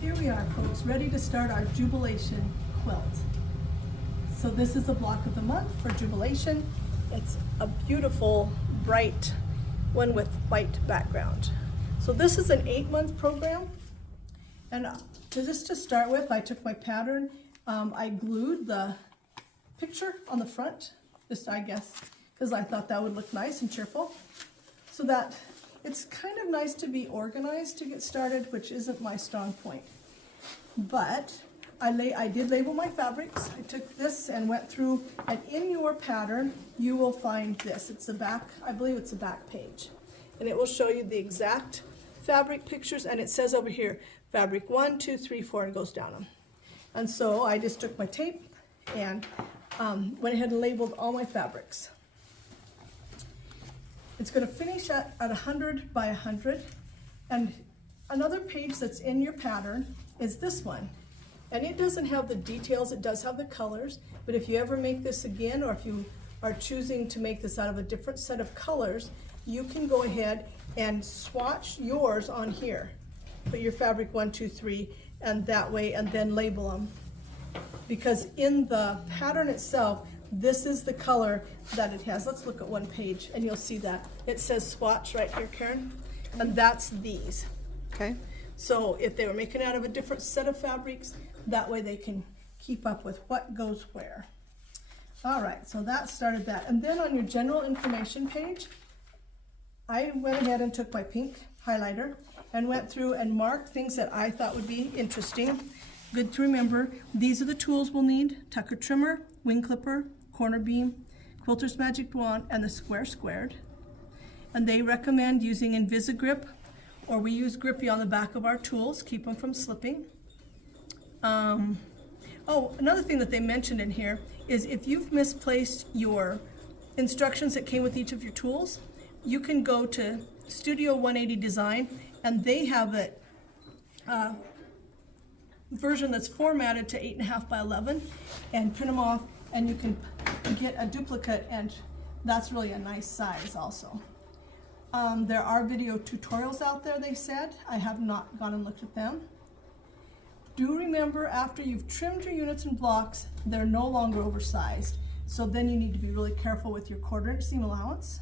here we are, folks, ready to start our Jubilation quilt. So this is the block of the month for Jubilation. It's a beautiful, bright one with white background. So this is an 8-month program. And just to start with, I took my pattern, I glued the picture on the front, just I guess, because I thought that would look nice and cheerful. So that it's kind of nice to be organized to get started, which isn't my strong point. But I did label my fabrics. I took this and went through, and in your pattern, you will find this. It's the back, I believe it's the back page. And it will show you the exact fabric pictures, and it says over here, fabric 1, 2, 3, 4, and goes down them. And so I just took my tape and went ahead and labeled all my fabrics. It's going to finish at 100 by 100, and another page that's in your pattern is this one. And it doesn't have the details, it does have the colors, but if you ever make this again, or if you are choosing to make this out of a different set of colors, you can go ahead and swatch yours on here. Put your fabric 1, 2, 3, and that way, and then label them. Because in the pattern itself, this is the color that it has. Let's look at one page and you'll see that. It says swatch right here, Karen, and that's these, okay? So if they were making out of a different set of fabrics, that way they can keep up with what goes where. All right, so that started that. And then on your general information page, I went ahead and took my pink highlighter and went through and marked things that I thought would be interesting. Good to remember, these are the tools we'll need: tucker trimmer, wing clipper, corner beam, quilter's magic wand, and the square squared. And they recommend using Invisi-Grip, or we use Grippy on the back of our tools, keep them from slipping. Oh, another thing that they mentioned in here is if you've misplaced your instructions that came with each of your tools, you can go to Studio 180 Design, and they have it version that's formatted to 8.5 by 11, and print them off, and you can get a duplicate, and that's really a nice size also. There are video tutorials out there, they said. I have not gone and looked at them. Do remember, after you've trimmed your units and blocks, they're no longer oversized. So then you need to be really careful with your 1/4" seam allowance.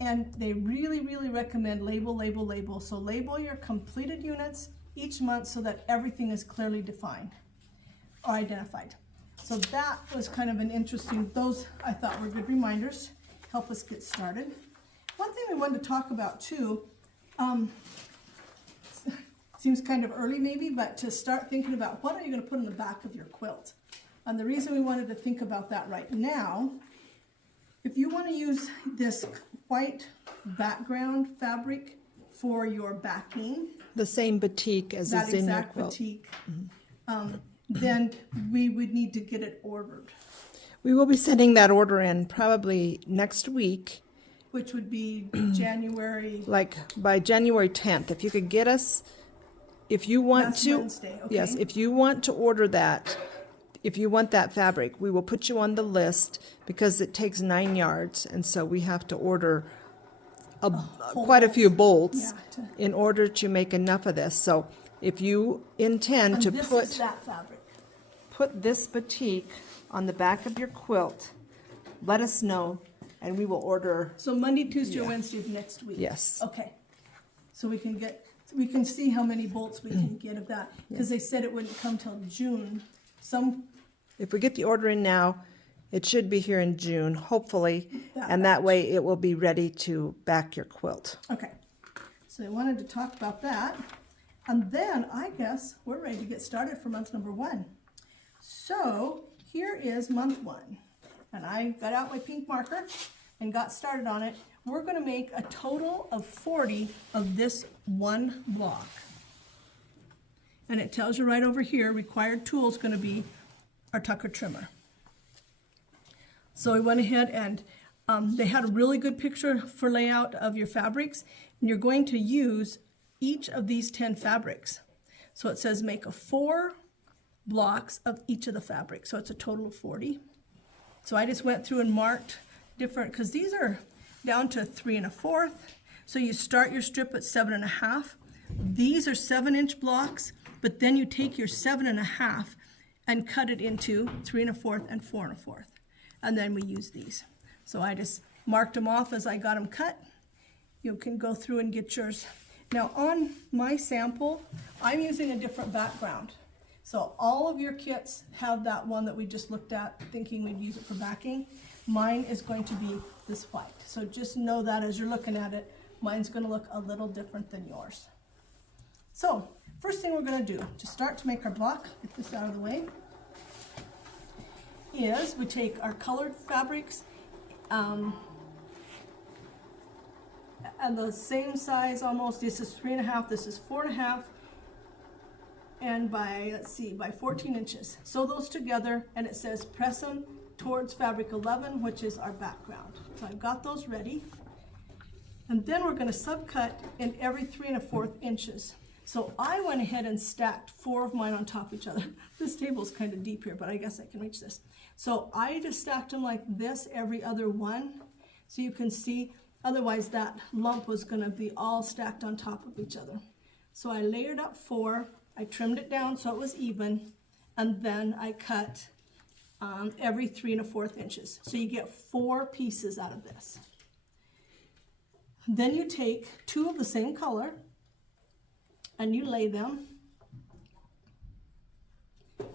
And they really, really recommend label, label, label. So label your completed units each month so that everything is clearly defined or identified. So that was kind of an interesting, those I thought were good reminders, help us get started. One thing we wanted to talk about too, seems kind of early maybe, but to start thinking about what are you going to put in the back of your quilt. And the reason we wanted to think about that right now, if you want to use this white background fabric for your backing, the same batik as is in your quilt, batik, then we would need to get it ordered. We will be sending that order in probably next week, which would be January. Like by January 10th. If you could get us, if you want That's to, Wednesday, okay. Yes, if you want to order that, if you want that fabric, we will put you on the list because it takes 9 yards, and so we have to order quite a few bolts in order to make enough of this. So if you intend And to this put is that fabric. put this batik on the back of your quilt, let us know, and we will order. So Monday, Tuesday, or Wednesday of next week. Yes. Okay. So we can see how many bolts we can get of that, because they said it wouldn't come till June. If we get the order in now, it should be here in June, hopefully, and that batch. way it will be ready to back your quilt. Okay. So I wanted to talk about that, and then I guess we're ready to get started for month number 1. So here is month 1, and I got out my pink marker and got started on it. We're going to make a total of 40 of this one block. And it tells you right over here, required tool is going to be our tucker trimmer. So we went ahead and they had a really good picture for layout of your fabrics, and you're going to use each of these 10 fabrics. So it says make 4 blocks of each of the fabrics, so it's a total of 40. So I just went through and marked different, because these are down to 3 1/4. So you start your strip at 7 1/2, These are 7-inch blocks, but then you take your 7.5 and cut it into 3 1/4 and 4 1/4. And then we use these. So I just marked them off as I got them cut. You can go through and get yours. Now on my sample, I'm using a different background. So all of your kits have that one that we just looked at, thinking we'd use it for backing. Mine is going to be this white. So just know that as you're looking at it, mine's gonna look a little different than yours. So first thing we're gonna do to start to make our block, get this out of the way, is we take our colored fabrics and the same size almost. This is 3 1/2, this is 4 1/2, and by, let's see, by 14 inches. Sew those together, and it says press them towards fabric 11, which is our background. So I've got those ready. And then we're gonna subcut in every 3 1/4 inches. So I went ahead and stacked 4 of mine on top of each other. This table's kind of deep here, but I guess I can reach this. So I just stacked them like this every other one. So you can see, otherwise that lump was gonna be all stacked on top of each other. So I layered up 4, I trimmed it down so it was even, and then I cut every 3 1/4 inches. So you get 4 pieces out of this. Then you take 2 of the same color and you lay them.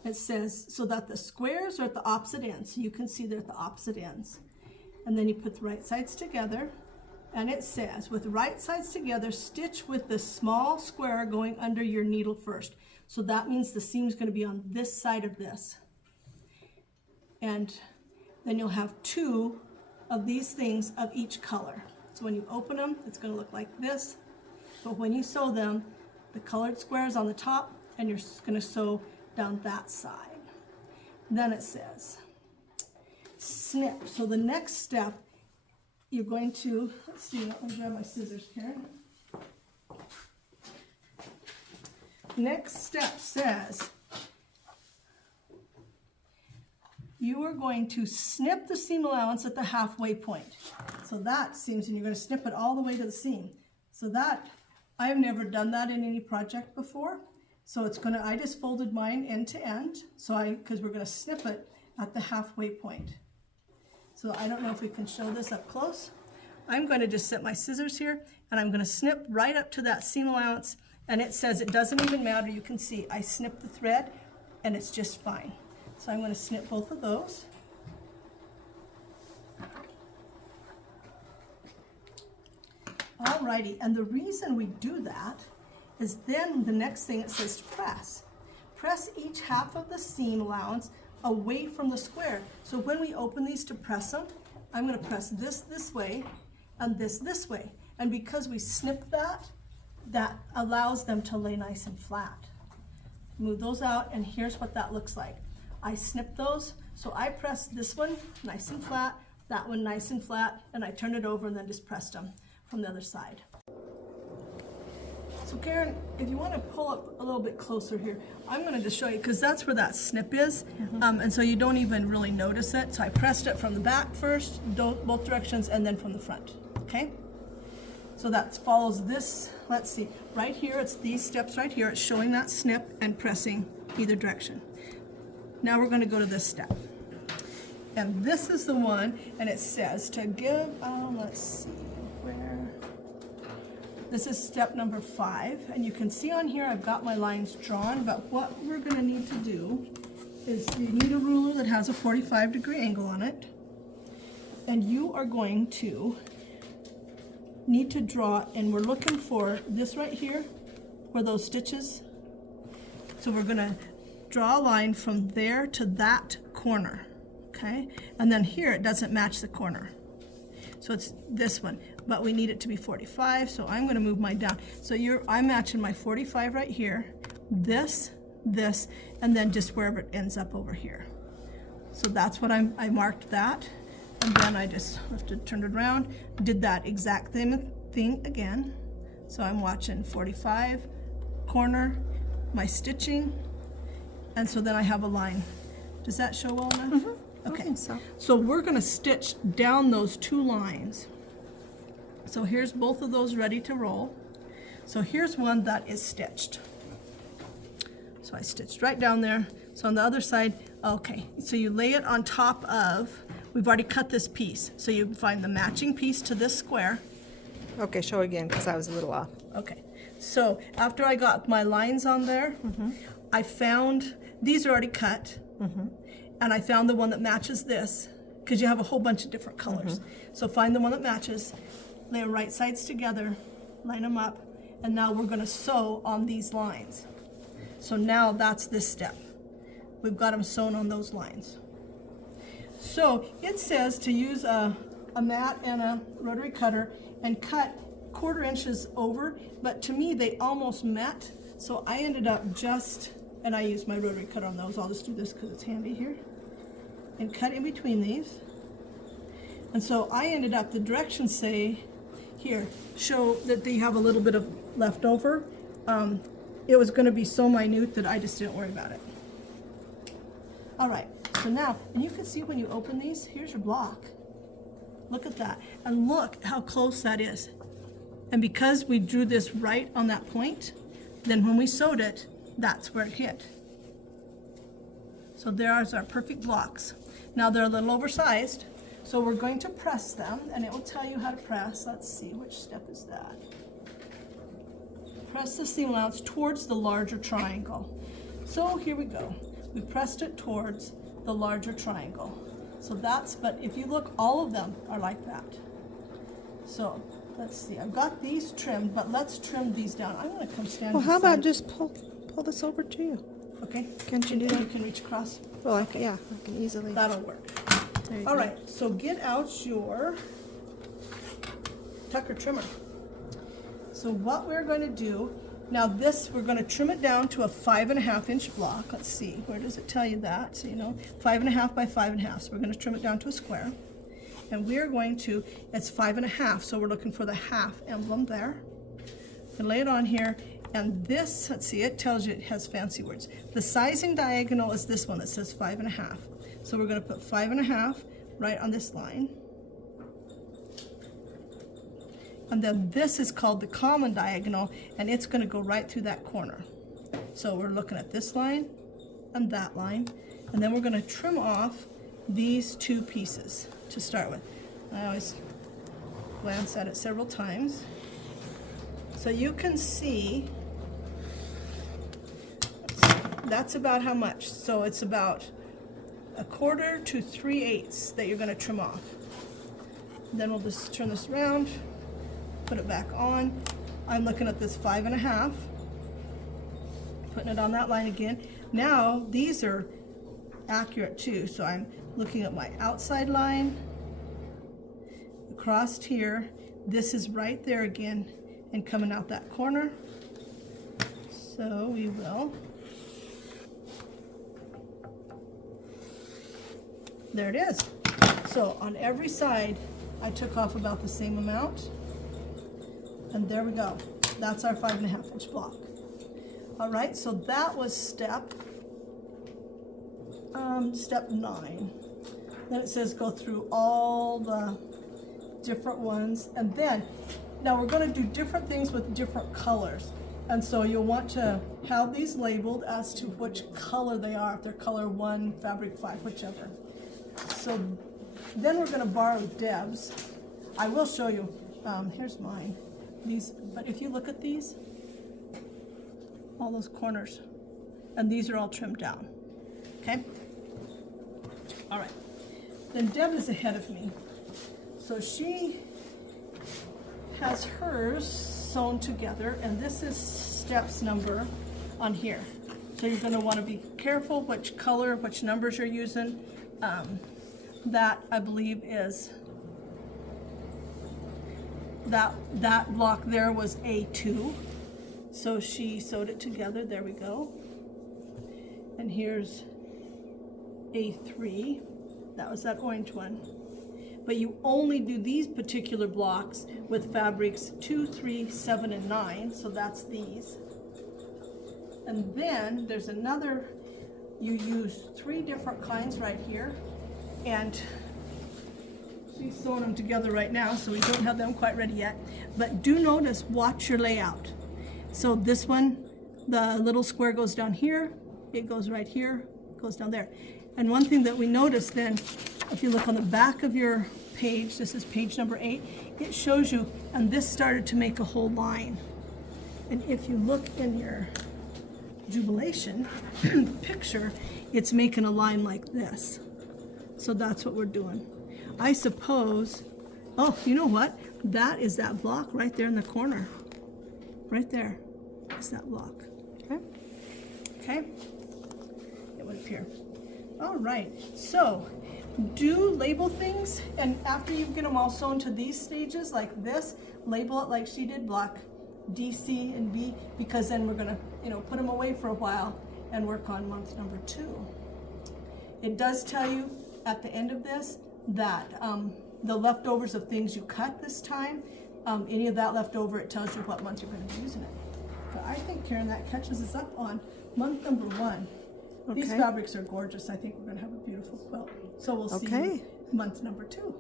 It says so that the squares are at the opposite ends. So you can see they're at the opposite ends. And then you put the right sides together, and it says with right sides together, stitch with the small square going under your needle first. So that means the seam's going to be on this side of this. And then you'll have 2 of these things of each color. So when you open them, it's going to look like this. But when you sew them, the colored square is on the top, and you're going to sew down that side. Then it says snip. So the next step, you're going to, let's see, let me grab my scissors here. Next step says you are going to snip the seam allowance at the halfway point. So that seams, and you're going to snip it all the way to the seam. So that, I've never done that in any project before. So it's gonna, I just folded mine end to end. So because we're gonna snip it at the halfway point. So I don't know if we can show this up close. I'm going to just set my scissors here, and I'm going to snip right up to that seam allowance, and it says it doesn't even matter. You can see I snipped the thread and it's just fine. So I'm going to snip both of those. Alrighty, and the reason we do that is then the next thing it says to press. Press each half of the seam allowance away from the square. So when we open these to press them, I'm going to press this way and this way. And because we snipped that, that allows them to lay nice and flat. Move those out, and here's what that looks like. I snipped those, so I pressed this one nice and flat, that one nice and flat, and I turned it over and then just pressed them from the other side. So Karen, if you want to pull up a little bit closer here, I'm going to just show you, because that's where that snip is, and so you don't even really notice it. So I pressed it from the back first, both directions, and then from the front, okay? So that follows this, let's see, right here, it's these steps right here, it's showing that snip and pressing either direction. Now we're going to go to this step. And this is the one, and it says to give, let's see, where, this is step number 5, and you can see on here I've got my lines drawn, but what we're going to need to do is you need a ruler that has a 45-degree angle on it, and you are going to need to draw, and we're looking for this right here, where those stitches, so we're going to draw a line from there to that corner, okay? And then here it doesn't match the corner. So it's this one, but we need it to be 45, so I'm going to move mine down. So I'm matching my 45 right here, this, and then just wherever it ends up over here. So that's what I marked that, and then I just turned it around, did that exact same thing again. So I'm watching 45, corner, my stitching, and so then I have a line. Does that show well enough? Mm-hmm. Okay, so we're going to stitch down those 2 lines. So here's both of those ready to roll. So here's one that is stitched. So I stitched right down there. So on the other side, okay, so you lay it on top of, we've already cut this piece. So you find the matching piece to this square. Okay, show again, because I was a little off. Okay, so after I got my lines on there, I found, these are already cut, and I found the one that matches this, because you have a whole bunch of different colors. So find the one that matches, lay them right sides together, line them up, and now we're gonna sew on these lines. So now that's this step. We've got them sewn on those lines. So it says to use a mat and a rotary cutter and cut 1/4 inches over, but to me they almost met. So I ended up just, and I used my rotary cutter on those. I'll just do this because it's handy here. And cut in between these. And so I ended up, the directions say, here, show that they have a little bit of left over. It was going to be so minute that I just didn't worry about it. All right, so now, and you can see when you open these, here's your block. Look at that, and look how close that is. And because we drew this right on that point, then when we sewed it, that's where it hit. So there's our perfect blocks. Now they're a little oversized, so we're going to press them, and it will tell you how to press. Let's see, which step is that? Press the seam allowance towards the larger triangle. So here we go. We pressed it towards the larger triangle. So that's, but if you look, all of them are like that. So let's see, I've got these trimmed, but let's trim these down. I'm gonna come stand Well, how about beside- just pull this over to you? Okay. Can't you do that? You can reach across. Well, I can, yeah, I can easily. That'll work. There you All go. right, so get out your Tucker trimmer. So what we're going to do, now this, we're going to trim it down to a 5.5 inch block. Let's see, where does it tell you that? So, you know, 5.5 by 5.5. So we're going to trim it down to a square. And we're going to, it's 5.5, so we're looking for the half emblem there. And lay it on here. And this, let's see, it tells you, it has fancy words. The sizing diagonal is this one that says 5.5. So we're going to put 5.5 right on this line. And then this is called the common diagonal, and it's going to go right through that corner. So we're looking at this line and that line, and then we're going to trim off these two pieces to start with. I always glance at it several times. So you can see that's about how much. So it's about 1/4 to 3/8 that you're going to trim off. Then we'll just turn this around, put it back on. I'm looking at this 5.5, putting it on that line again. Now these are accurate too, so I'm looking at my outside line across here. This is right there again and coming out that corner. So we will, there it is. So on every side I took off about the same amount, and there we go. That's our 5.5 inch block. All right, so that was step 9. Then it says go through all the different ones, and then now we're going to do different things with different colors, and so you'll want to have these labeled as to which color they are, if they're color 1, fabric 5, whichever. So then we're going to borrow Deb's. I will show you, here's mine. These, but if you look at these, all those corners, and these are all trimmed down, okay? All right, then Deb is ahead of me. So she has hers sewn together, and this is steps number on here. So you're going to want to be careful which color, which numbers you're using. That I believe is, that block there was A2. So she sewed it together, there we go. And here's A3, that was that orange one. But you only do these particular blocks with fabrics 2, 3, 7, and 9, so that's these. And then there's another, you use 3 different kinds right here, and she's sewing them together right now, so we don't have them quite ready yet. But do notice, watch your layout. So this one, the little square goes down here, it goes right here, goes down there. And one thing that we noticed then, if you look on the back of your page, this is page number 8, it shows you, and this started to make a whole line. And if you look in your Jubilation picture, it's making a line like this. So that's what we're doing. I suppose, oh, you know what? That is that block right there in the corner. Right there is that block. Okay. Okay? It would appear. All right, so do label things, and after you get them all sewn to these stages like this, label it like she did, block D, C, and B, because then we're gonna, put them away for a while and work on month number 2. It does tell you at the end of this that the leftovers of things you cut this time, any of that left over, it tells you what month you're going to be using it. But I think, Karen, that catches us up on month number 1. These Okay. fabrics are gorgeous. I think we're going to have a beautiful quilt. So we'll see you month number 2.